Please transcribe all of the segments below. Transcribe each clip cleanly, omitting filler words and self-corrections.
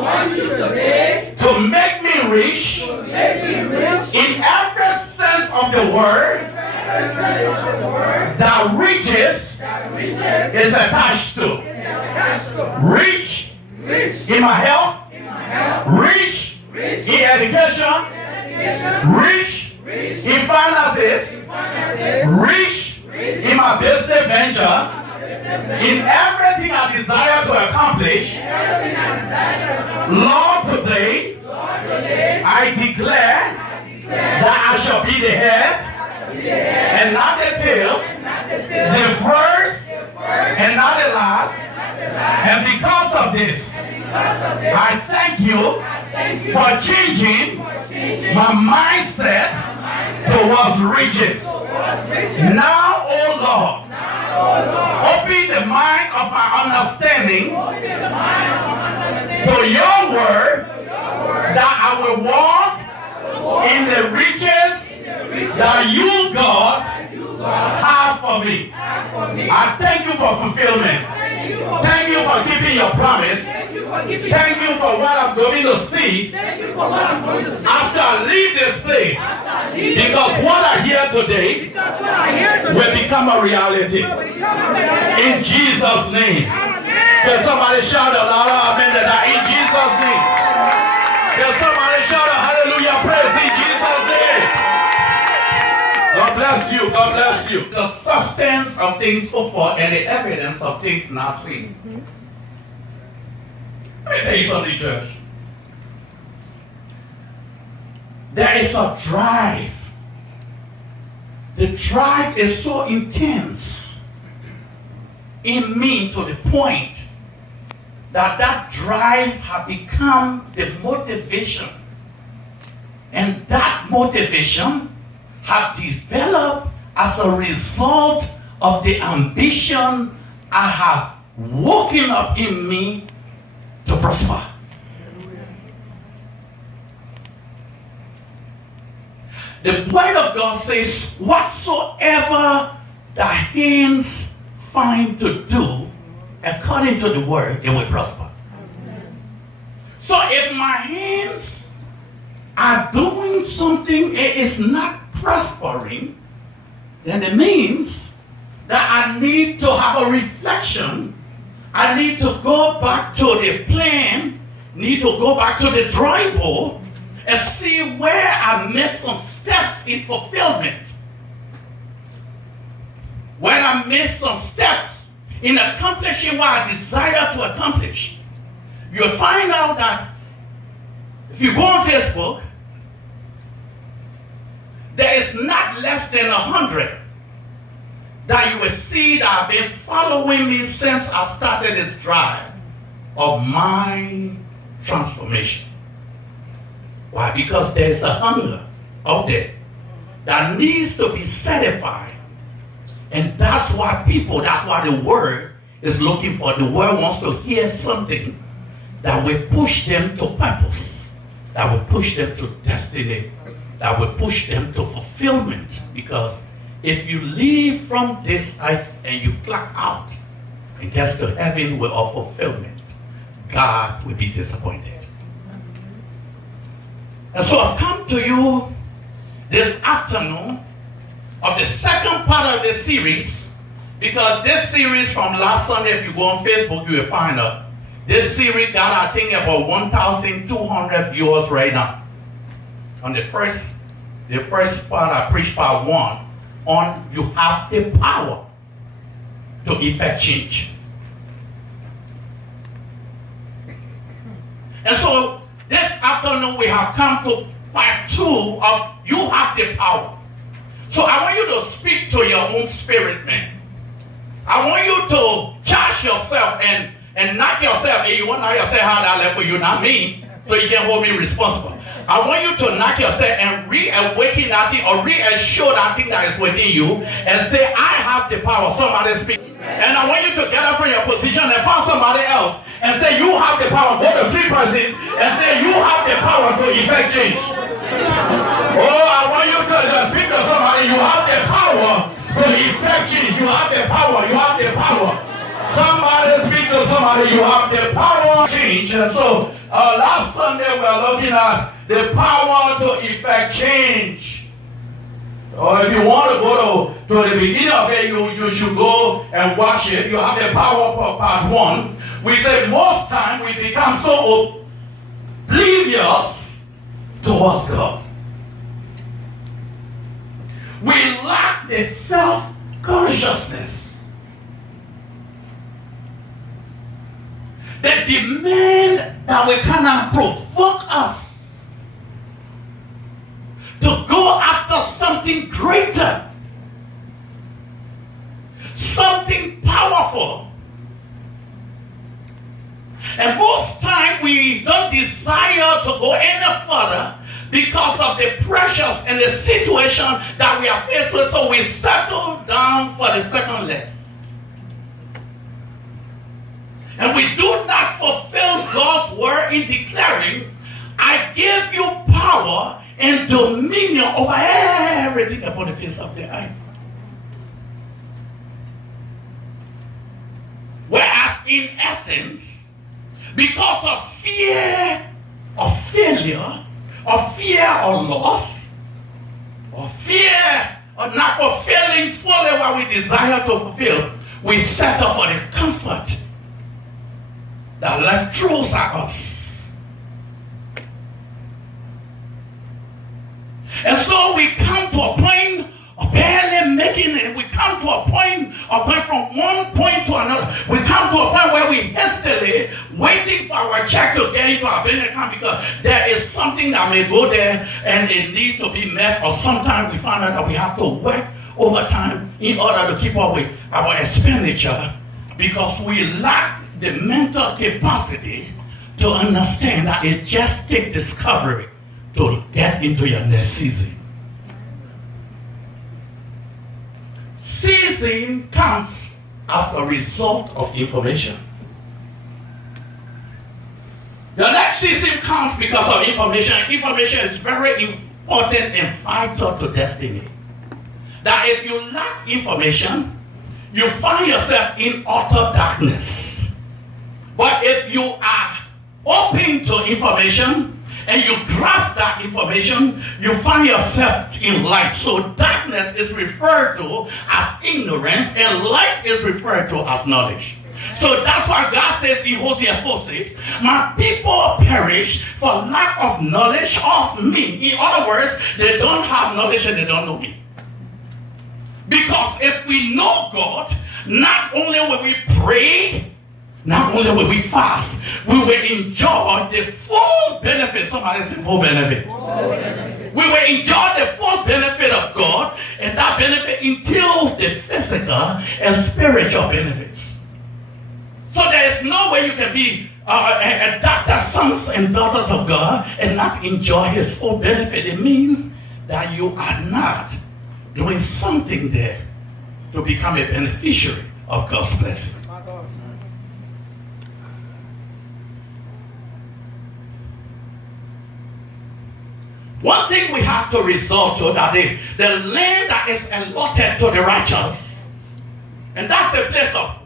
want you today to make me rich in every sense of the word that riches is attached to. Rich in my health, rich in education, rich in finances, rich in my business venture, in everything I desire to accomplish. Lord, today I declare that I shall be the head and not the tail, the first and not the last. And because of this, I thank you for changing my mindset towards riches. Now, oh Lord, open the mind of my understanding to your word, that I will walk in the riches that you, God, have for me. I thank you for fulfillment. Thank you for keeping your promise. Thank you for what I'm going to see after I leave this place. Because what I hear today will become a reality. In Jesus' name. Can somebody shout a loud amen to that? In Jesus' name. Can somebody shout a hallelujah praise in Jesus' name? God bless you. God bless you. The substance of things hoped for and the evidence of things not seen. Let me tell you something, church. There is a drive. The drive is so intense in me to the point that drive has become the motivation. And that motivation have developed as a result of the ambition I have woken up in me to prosper. The word of God says, whatsoever thy hands find to do, according to the word, it will prosper. So if my hands are doing something, it is not prospering, then it means that I need to have a reflection. I need to go back to the plan, need to go back to the drawing board and see where I missed some steps in fulfillment. When I missed some steps in accomplishing what I desire to accomplish, you'll find out that if you go on Facebook, there is not less than 100 that you will see that have been following me since I started this drive of mind transformation. Why? Because there is a hunger out there that needs to be satisfied. And that's why the word is looking for. The word wants to hear something that will push them to purpose, that will push them to destiny, that will push them to fulfillment. Because if you leave from this life and you clock out and get to heaven without fulfillment, God will be disappointed. And so I've come to you this afternoon of the second part of this series, because this series from last Sunday, if you go on Facebook, you will find out. This series got, I think, about 1,200 viewers right now. On the first part, I preached part 1 on you have the power to effect change. And so this afternoon we have come to part 2 of you have the power. So I want you to speak to your own spirit, man. I want you to charge yourself and knock yourself. And you won't knock yourself how that level, you not me, so you can hold me responsible. I want you to knock yourself and reawaken that thing or reassure that thing that is within you and say, I have the power. Somebody speak. And I want you to get up from your position and find somebody else and say, you have the power. Go to 3 persons and say, you have the power to effect change. Oh, I want you to speak to somebody. You have the power to effect change. You have the power. You have the power. Somebody speak to somebody. You have the power to change. And so last Sunday we are looking at the power to effect change. Or if you want to go to the beginning of it, you should go and watch it. You have the power for part 1. We say most time we become so oblivious towards God. We lack the self-consciousness. The demand that we cannot provoke us to go after something greater, something powerful. And most time we don't desire to go any further because of the pressures and the situation that we are faced with, so we settle down for the second less. And we do not fulfill God's word in declaring, I give you power and dominion over everything upon the face of the earth. Whereas in essence, because of fear of failure, or fear of loss, or fear of not fulfilling fully what we desire to fulfill, we settle for the comfort that life throws at us. And so we come to a point of barely making it. We come to a point of going from one point to another. We come to a point where we hastily waiting for our check to get into our bank account because there is something that may go there and it needs to be met, or sometimes we find out that we have to work overtime in order to keep up with our expenditure because we lack the mental capacity to understand that it just takes discovery to get into your next season. Season comes as a result of information. The next season comes because of information. Information is very important and vital to destiny. That if you lack information, you find yourself in utter darkness. But if you are open to information, and you grasp that information, you find yourself in light. So darkness is referred to as ignorance, and light is referred to as knowledge. So that's why God says in Hosea 4:6, my people perish for lack of knowledge of me. In other words, they don't have knowledge and they don't know me. Because if we know God, not only will we pray, not only will we fast, we will enjoy the full benefit. Somebody say full benefit. We will enjoy the full benefit of God, and that benefit entails the physical and spiritual benefits. So there is no way you can be adopted sons and daughters of God and not enjoy His full benefit. It means that you are not doing something there to become a beneficiary of God's blessing. One thing we have to resort to that the land that is allotted to the righteous, and that's a place of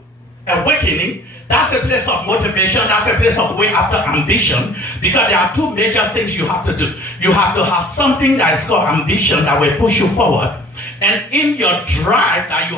awakening, that's a place of motivation, that's a place of going after ambition, because there are two major things you have to do. You have to have something that is called ambition that will push you forward, and in your drive that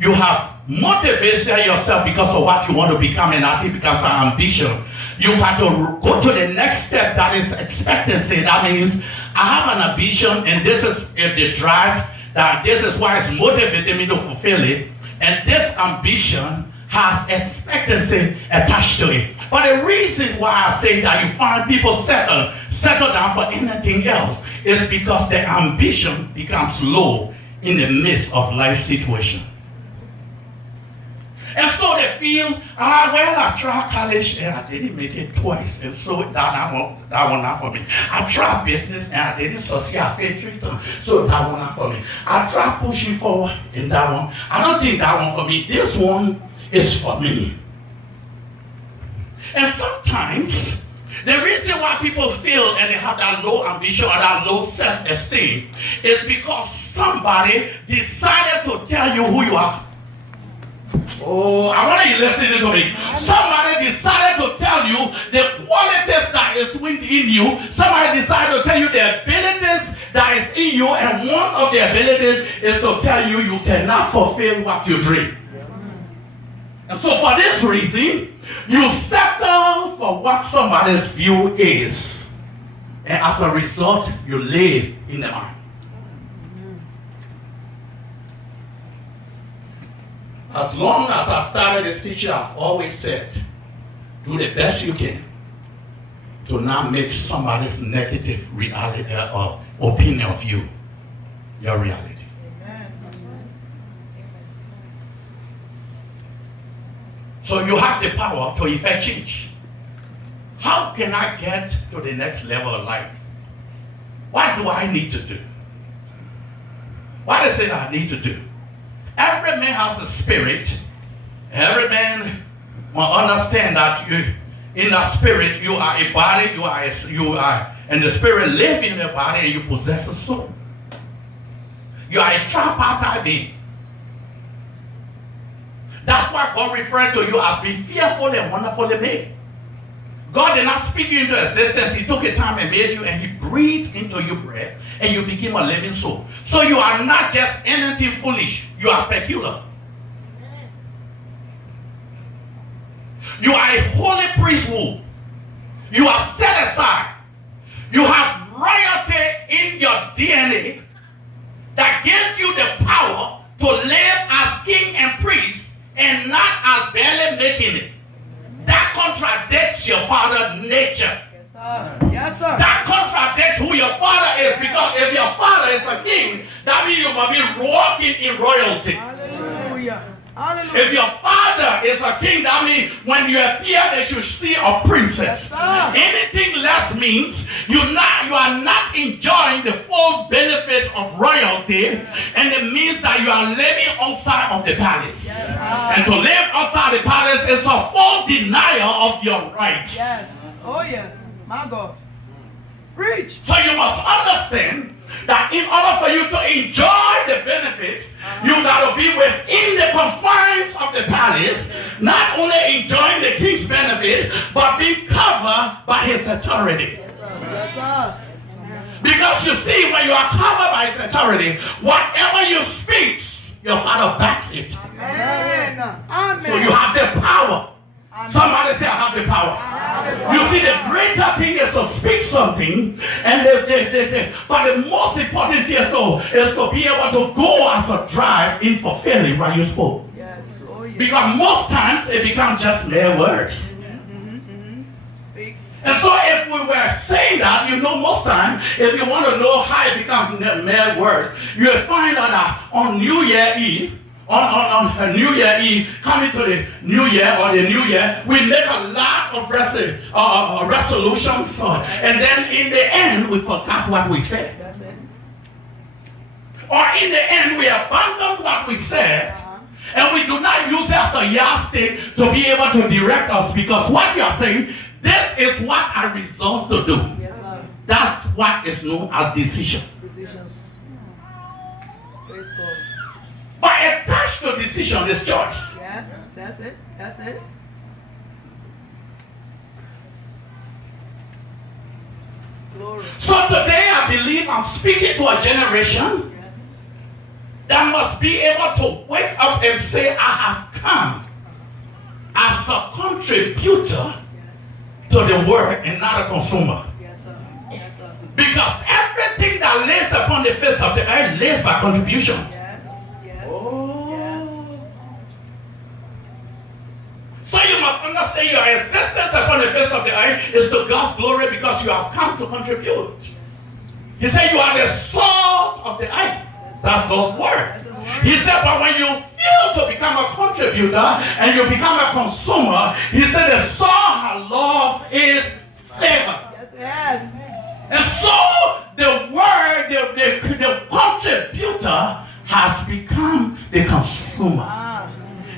you have motivated yourself because of what you want to become, and that it becomes an ambition. You have to go to the next step, that is expectancy. That means I have an ambition, and this is the drive, that this is why it's motivating me to fulfill it, and this ambition has expectancy attached to it. But the reason why I say that you find people settle down for anything else is because their ambition becomes low in the midst of life situation. And so they feel, well, I tried college and I didn't make it twice, and so that one not for me. I tried business and I didn't succeed. I failed 3 times, so that one not for me. I tried pushing forward in that one. I don't think that one for me. This one is for me. And sometimes the reason why people feel and they have that low ambition or that low self-esteem is because somebody decided to tell you who you are. Oh, I want you listening to me. Somebody decided to tell you the qualities that is within you. Somebody decided to tell you the abilities that is in you, and one of the abilities is to tell you you cannot fulfill what you dream. And so for this reason, you settle for what somebody's view is. And as a result, you live in the mind. As long as I started this teaching, I've always said, do the best you can to not make somebody's negative reality or opinion of you your reality. So you have the power to effect change. How can I get to the next level of life? What do I need to do? What is it I need to do? Every man has a spirit. Every man will understand that you, in the spirit, you are a body, and the spirit lives in the body, and you possess a soul. You are a tripartite being. That's why God referred to you as being fearful and wonderfully made. God did not speak you into existence. He took a time and made you, and He breathed into you breath, and you became a living soul. So you are not just anything foolish. You are peculiar. You are a holy priesthood. You are set aside. You have royalty in your DNA that gives you the power to live as king and priest and not as barely making it. That contradicts your father's nature. Yes, sir. Yes, sir. That contradicts who your father is, because if your father is a king, that means you must be walking in royalty. Hallelujah. Hallelujah. If your father is a king, that means when you appear, they should see a princess. Yes, anything less means you are not enjoying the full benefit of royalty, and it means that you are living outside of the palace. Yes, and to live outside the palace is a full denial of your rights. Yes. Oh, yes. My God. Preach. So you must understand that in order for you to enjoy the benefits, you got to be within the confines of the palace, not only enjoying the king's benefit, but being covered by his authority. Yes, sir. Yes, sir. Because you see, when you are covered by his authority, whatever you speak, your father backs it. Amen. Amen. So you have the power. Somebody say, I have the power. You see, the greater thing is to speak something, and but the most important thing is to be able to go as a drive in fulfilling what you spoke. Yes. Oh, yes. Because most times it becomes just mere words. Speak. And so if we were saying that, most time, if you want to know how it becomes mere words, you will find out that on New Year Eve, on New Year Eve, coming to the New Year or the New Year, we make a lot of resolutions, and then in the end, we forgot what we said. That's it. Or in the end, we abandoned what we said, and we do not use it as a yardstick to be able to direct us, because what you are saying, this is what I resolved to do. Yes, sir. That's what is known as decision. Decisions. Praise God. But attached to decision is choice. Yes. That's it. That's it. Glory. So today I believe I'm speaking to a generation Yes. that must be able to wake up and say, I have come as a contributor Yes. to the world and not a consumer. Yes, sir. Yes, sir. Because everything that lays upon the face of the earth lays by contribution. Yes. Yes. Oh. Yes. So you must understand your existence upon the face of the earth is to God's glory, because you have come to contribute. He said you are the salt of the earth. That's God's word. He said, but when you fail to become a contributor and you become a consumer, he said the salt has lost its flavor. Yes. Yes. And so the word, the contributor has become the consumer.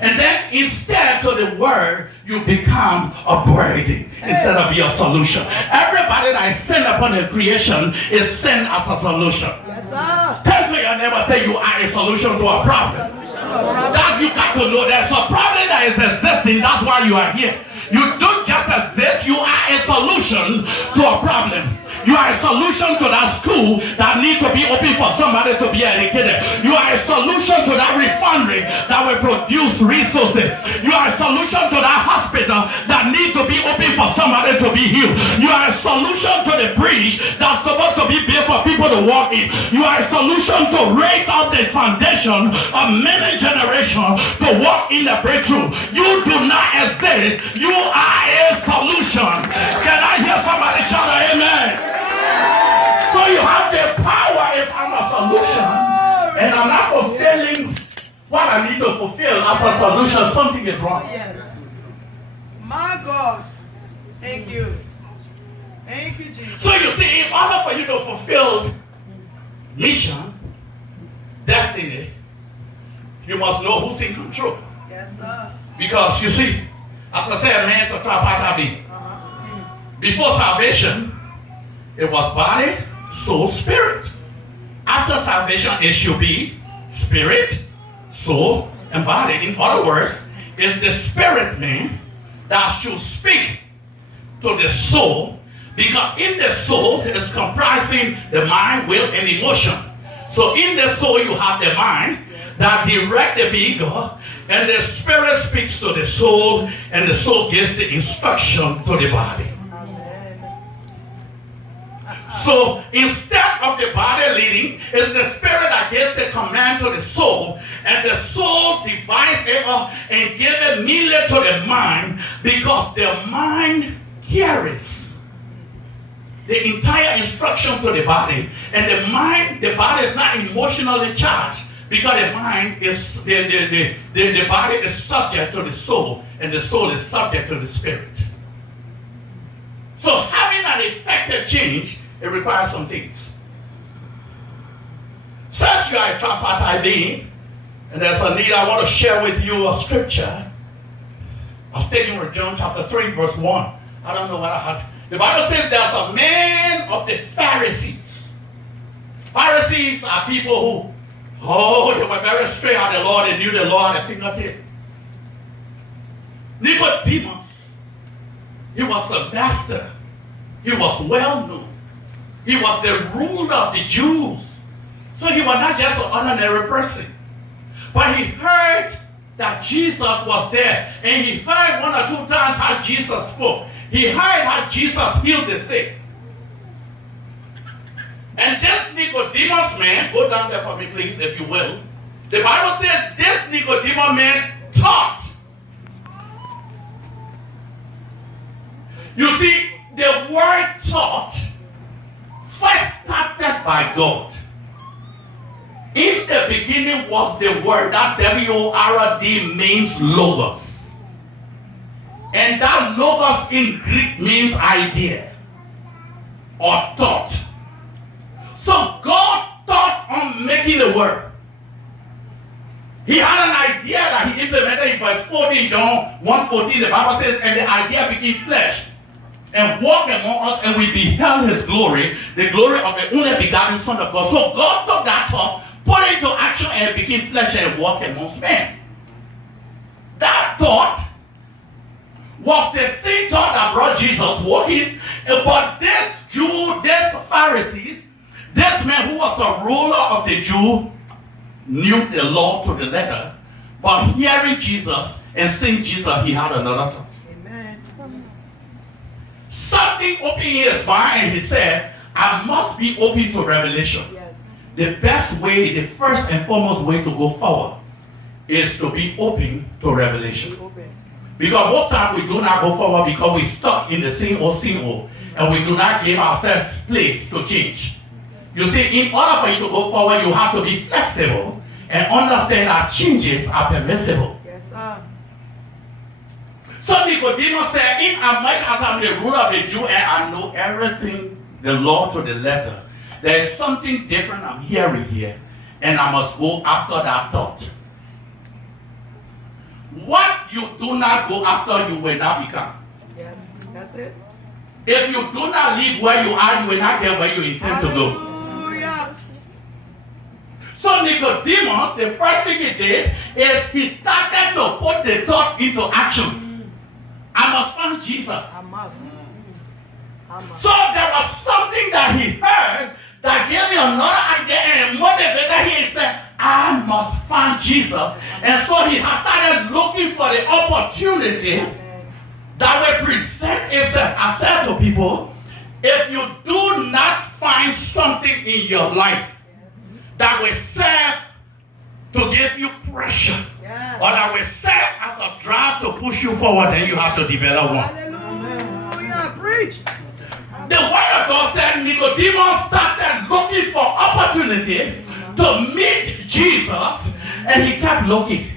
And then instead to the word, you become a burden instead of your solution. Everybody that is sent upon the creation is sent as a solution. Yes, sir. Tell to your neighbor, say you are a solution to a problem. Solution to a That you got to know. There's a problem that is existing. That's why you are here. You don't just exist. You are a solution to a problem. You are a solution to that school that needs to be open for somebody to be educated. You are a solution to that refinery that will produce resources. You are a solution to that hospital that needs to be open for somebody to be healed. You are a solution to the bridge that's supposed to be built for people to walk in. You are a solution to raise up the foundation of many generations to walk in the breakthrough. You do not exist. You are a solution. Can I hear somebody shout amen? So you have the power. If I'm a solution and I'm not fulfilling what I need to fulfill as a solution, something is wrong. Yes. My God. Thank you. Thank you, Jesus. So you see, in order for you to fulfill mission, destiny, you must know who's in control. Yes, sir. Because you see, as I said, man's a tripartite being. Before salvation, it was body, soul, spirit. After salvation, it should be spirit, soul, and body. In other words, it's the spirit man that should speak to the soul, because in the soul is comprising the mind, will, and emotion. So in the soul you have the mind that directs the vehicle, and the spirit speaks to the soul, and the soul gives the instruction to the body. So instead of the body leading, it's the spirit that gives the command to the soul, and the soul divides it up and gives it immediately to the mind, because the mind carries the entire instruction to the body, and the body is not emotionally charged, because the mind is the body is subject to the soul, and the soul is subject to the spirit. So having an effective change, it requires some things. Since you are a tripartite being, and there's a need, I want to share with you a scripture. I was taking from John chapter 3, verse 1. I don't know what I had. The Bible says there's a man of the Pharisees. Pharisees are people who, they were very straight on the law. They knew the law at the fingertip. Nicodemus, he was a master. He was well known. He was the ruler of the Jews. So he was not just an ordinary person. But he heard that Jesus was there. And he heard one or two times how Jesus spoke. He heard how Jesus healed the sick. And this Nicodemus man, go down there for me please if you will. The Bible says this Nicodemus man taught. You see, the word taught first started by God. In the beginning was the word. That W-O-R-D means logos. And that logos in Greek means idea or thought. So God thought on making the word. He had an idea that he implemented in verse 14, John 1:14. The Bible says, and the idea became flesh and walked among us, and we beheld his glory, the glory of the only begotten Son of God. So God took that thought, put it into action, and it became flesh and walked amongst men. That thought was the same thought that brought Jesus walking. But this Jew, this Pharisees, this man who was a ruler of the Jew, knew the law to the letter. But hearing Jesus and seeing Jesus, he had another thought. Something opened his mind, and he said, I must be open to revelation. Yes. The best way, the first and foremost way to go forward is to be open to revelation. Because most times we do not go forward because we're stuck in the same old, and we do not give ourselves place to change. You see, in order for you to go forward, you have to be flexible and understand that changes are permissible. Yes, sir. So Nicodemus said, in as much as I'm the ruler of the Jew and I know everything, the law to the letter, there is something different I'm hearing here, and I must go after that thought. What you do not go after, you will not become. Yes, that's it. If you do not live where you are, you will not get where you intend to go. So So Nicodemus, the first thing he did is he started to put the thought into action. I must find Jesus. I must. So there was something that he heard that gave me another idea and motivated him. He said, I must find Jesus. And so he has started looking for the opportunity that will present itself. I said to people, if you do not find something in your life that will serve to give you pressure, or that will serve as a drive to push you forward, then you have to develop one. Hallelujah. Preach. The word of God said Nicodemus started looking for opportunity to meet Jesus, and he kept looking.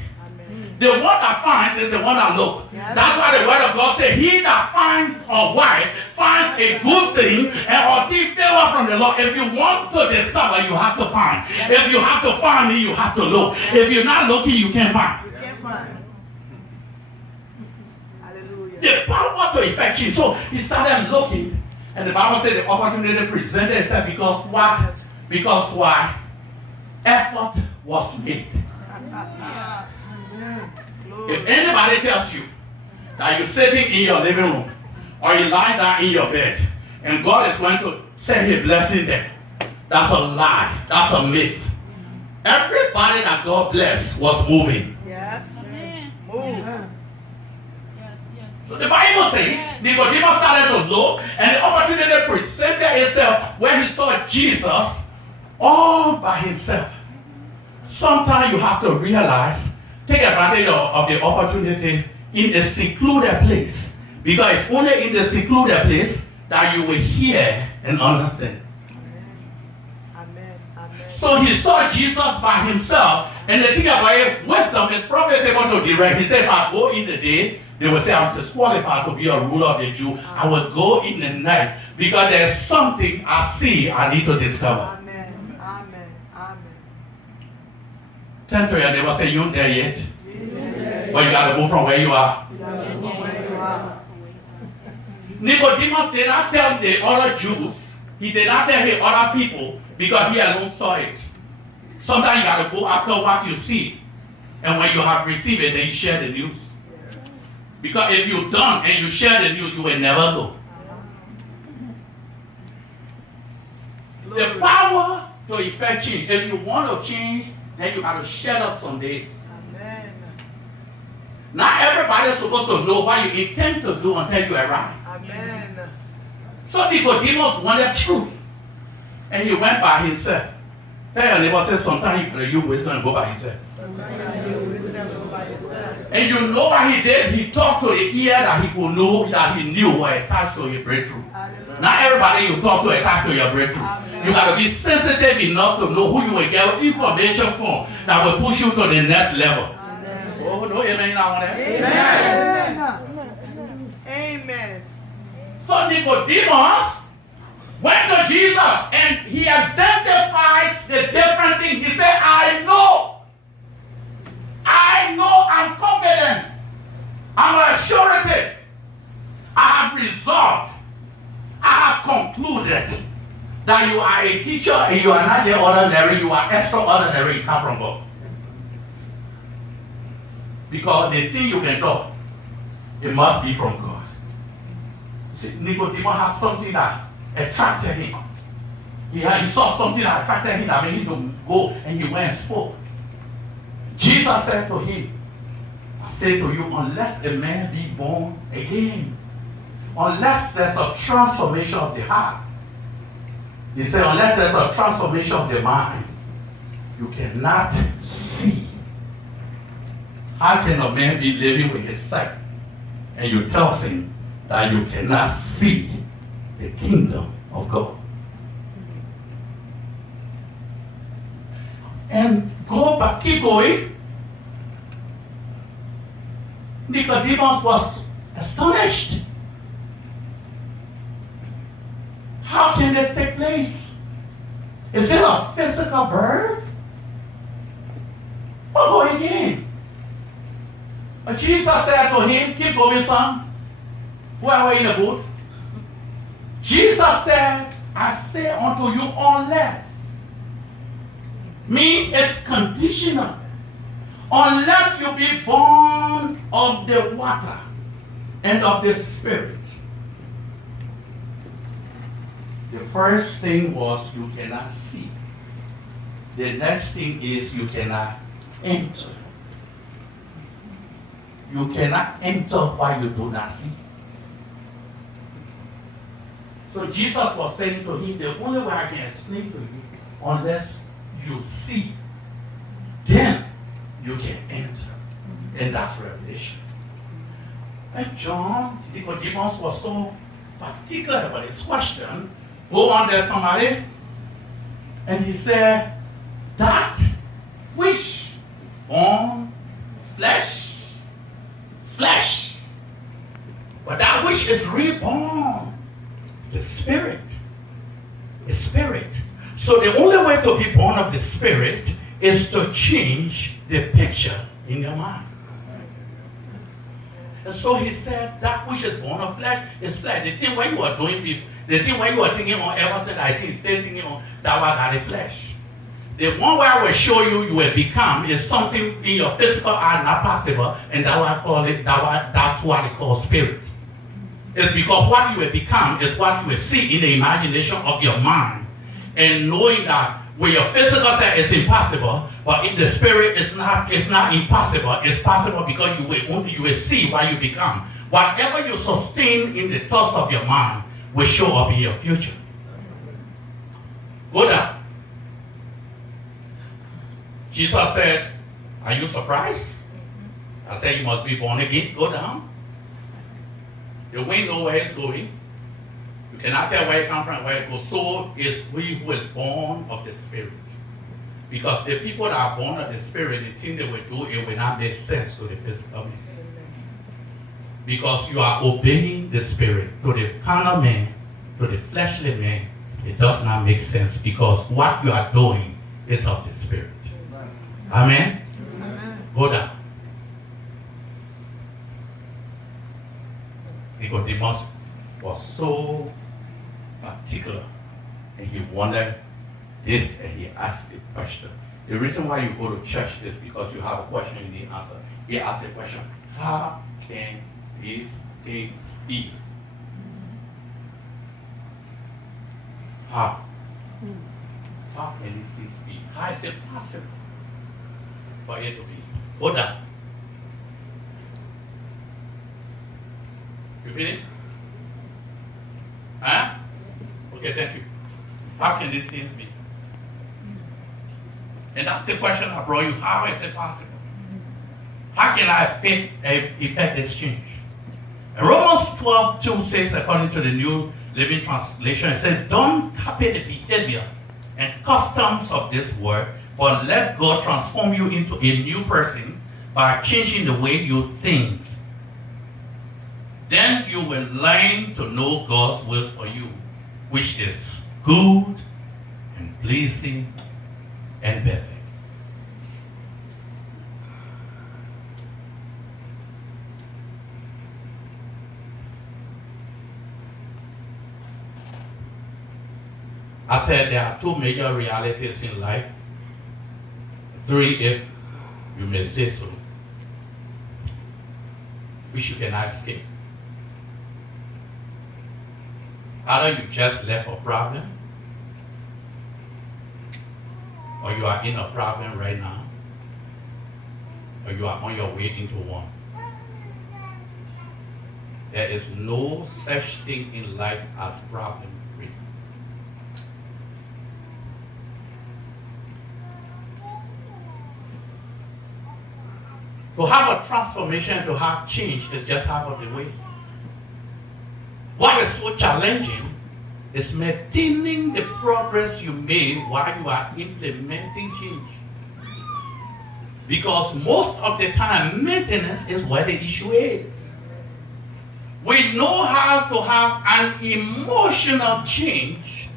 The one that finds is the one that looks. That's why the word of God said, he that finds a wife finds a good thing and obtains favor from the Lord. If you want to discover, you have to find. If you have to find me, you have to look. If you're not looking, you can't find. You can't find. Hallelujah. The power to effect change. So he started looking, and the Bible said the opportunity presented itself because what? Because why? Effort was made. If anybody tells you that you're sitting in your living room or you lie down in your bed and God is going to send a blessing there, that's a lie. That's a myth. Everybody that God blessed was moving. Yes. Move. So the Bible says Nicodemus started to look, and the opportunity presented itself when he saw Jesus all by himself. Sometimes you have to realize, take advantage of the opportunity in a secluded place, because it's only in the secluded place that you will hear and understand. Amen. Amen. So he saw Jesus by himself, and the thing about it, wisdom is profitable to direct. He said, if I go in the day, they will say, I'm disqualified to be a ruler of the Jew. I will go in the night, because there's something I see I need to discover. Amen. Amen. Amen. Turn to your neighbor, say, you ain't there yet. But you got to move from where you are. Nicodemus did not tell the other Jews. He did not tell the other people because he alone saw it. Sometimes you got to go after what you see. And when you have received it, then you share the news. Because if you don't and you share the news, you will never go. The power to effect change. If you want to change, then you got to shut up some days. Amen. Not everybody is supposed to know what you intend to do until you arrive. Amen. So Nicodemus wanted truth. And he went by himself. Tell your neighbor, say sometimes you can use wisdom and go by himself. And you know what he did? He talked to the ear that he could know, that he knew were attached to your breakthrough. Not everybody you talk to attached to your breakthrough. You got to be sensitive enough to know who you will get information from that will push you to the next level. Oh, no, amen. Amen. Amen. So Nicodemus went to Jesus and he identified the different things. He said, I know, I'm confident, I'm assured, I have resolved, I have concluded that you are a teacher and you are not just ordinary, you are extraordinary, you come from God. Because the thing you can do, it must be from God. See, Nicodemus has something that attracted him. He saw something that attracted him that made him to go, and he went and spoke. Jesus said to him, I say to you, unless a man be born again, unless there's a transformation of the heart, he said, unless there's a transformation of the mind, you cannot see. How can a man be living with his sight, and you tell him that you cannot see the kingdom of God? And go back, keep going. Nicodemus was astonished. How can this take place? Is it a physical birth? Or go again? But Jesus said to him, keep going, son. Whoever in the boat. Jesus said, I say unto you, unless means it's conditional. Unless you be born of the water and of the Spirit. The first thing was you cannot see. The next thing is you cannot enter. You cannot enter while you do not see. So Jesus was saying to him, the only way I can explain to you, unless you see, then you can enter. And that's revelation. And John, Nicodemus was so particular about his question. Go on there, somebody. And he said, that which is born flesh is flesh. But that which is reborn, the Spirit, is spirit. So the only way to be born of the Spirit is to change the picture in your mind. And so he said, that which is born of flesh is flesh. The thing what you are doing, the thing what you are thinking on ever since I think, still thinking on that was got the flesh. The one way I will show you you will become is something in your physical eye not possible, and that what I call it, that's what I call spirit. It's because what you will become is what you will see in the imagination of your mind. And knowing that with your physical sense it's impossible, but in the spirit it's not impossible. It's possible because you will see what you become. Whatever you sustain in the thoughts of your mind will show up in your future. Go down. Jesus said, are you surprised? I said, you must be born again. Go down. The wind knows where it's going. You cannot tell where it comes from, where it goes. So is we who is born of the Spirit. Because the people that are born of the Spirit, the thing they will do, it will not make sense to the physical man. Because you are obeying the Spirit. To the carnal man, to the fleshly man, it does not make sense because what you are doing is of the Spirit. Amen? Amen. Go down. Nicodemus was so particular and he wanted this and he asked the question. The reason why you go to church is because you have a question you need answer. He asked the question, how can these things be? How? How can these things be? How is it possible for it to be? Go down. You feel it? Huh? Okay, thank you. How can these things be? And that's the question I brought you. How is it possible? How can I effect this change? And Romans 12:2 says, according to the New Living Translation, it says, don't copy the behavior and customs of this world, but let God transform you into a new person by changing the way you think. Then you will learn to know God's will for you, which is good and pleasing and perfect. I said there are two major realities in life. Three, if you may say so, which you cannot escape. Either you just left a problem, or you are in a problem right now, or you are on your way into one. There is no such thing in life as problem free. To have a transformation, to have change, is just half of the way. What is so challenging is maintaining the progress you made while you are implementing change. Because most of the time, maintenance is where the issue is. We know how to have an emotional change,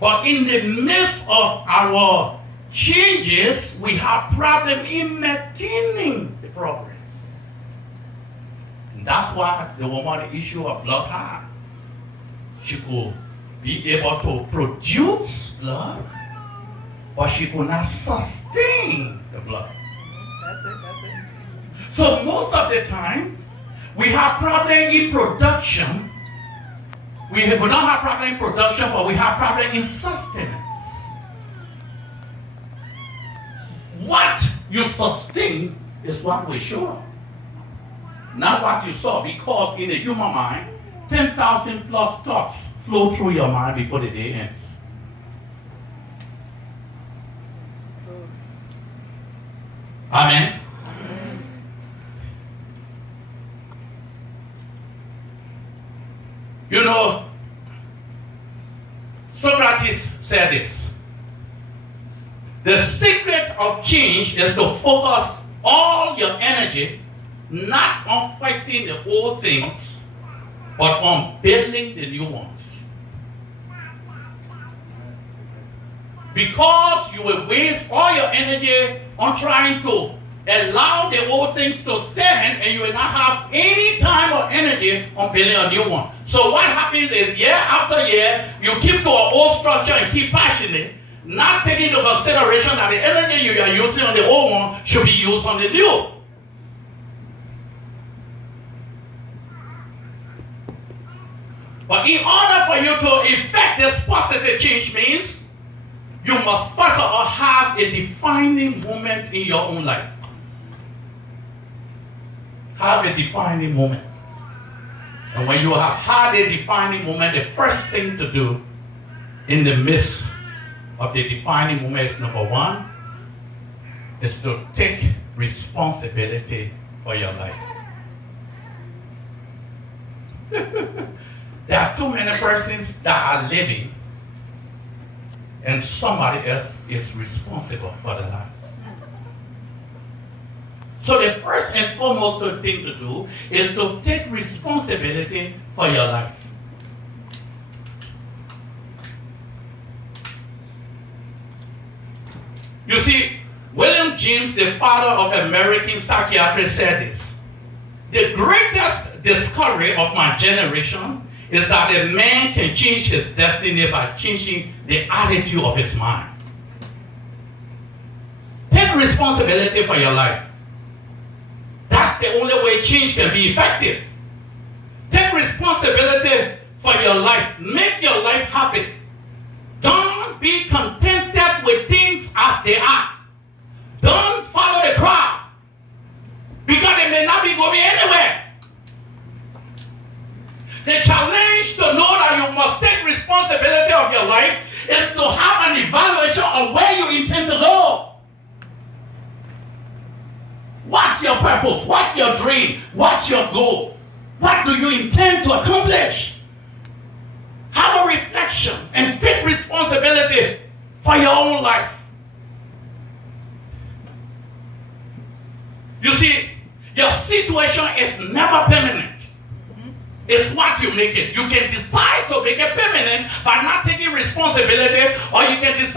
but in the midst of our changes, we have problem in maintaining the progress. And that's why the woman, the issue of blood had. She could be able to produce blood, but she could not sustain the blood. That's it. So most of the time, we have problem in production. We don't have problem in production, but we have problem in sustenance. What you sustain is what we show. Not what you saw, because in the human mind, 10,000 plus thoughts flow through your mind before the day ends. Amen. You know, Socrates said this. The secret of change is to focus all your energy not on fighting the old things, but on building the new ones. Because you will waste all your energy on trying to allow the old things to stand, and you will not have any time or energy on building a new one. So what happens is, year after year, you keep to an old structure and keep patching it, not taking into consideration that the energy you are using on the old one should be used on the new. But in order for you to effect this positive change means you must first of all have a defining moment in your own life. Have a defining moment. And when you have had a defining moment, the first thing to do in the midst of the defining moment is, number one, is to take responsibility for your life. There are too many persons that are living and somebody else is responsible for their lives. So the first and foremost thing to do is to take responsibility for your life. You see, William James, the father of American psychiatry, said this: the greatest discovery of my generation is that a man can change his destiny by changing the attitude of his mind. Take responsibility for your life. That's the only way change can be effective. Take responsibility for your life. Make your life happy. Don't be contented with things as they are. Don't follow the crowd, because they may not be going anywhere. The challenge to know that you must take responsibility of your life is to have an evaluation of where you intend to go. What's your purpose? What's your dream? What's your goal? What do you intend to accomplish? Have a reflection and take responsibility for your own life. You see, your situation is never permanent. It's what you make it. You can decide to make it permanent by not taking responsibility, or you can decide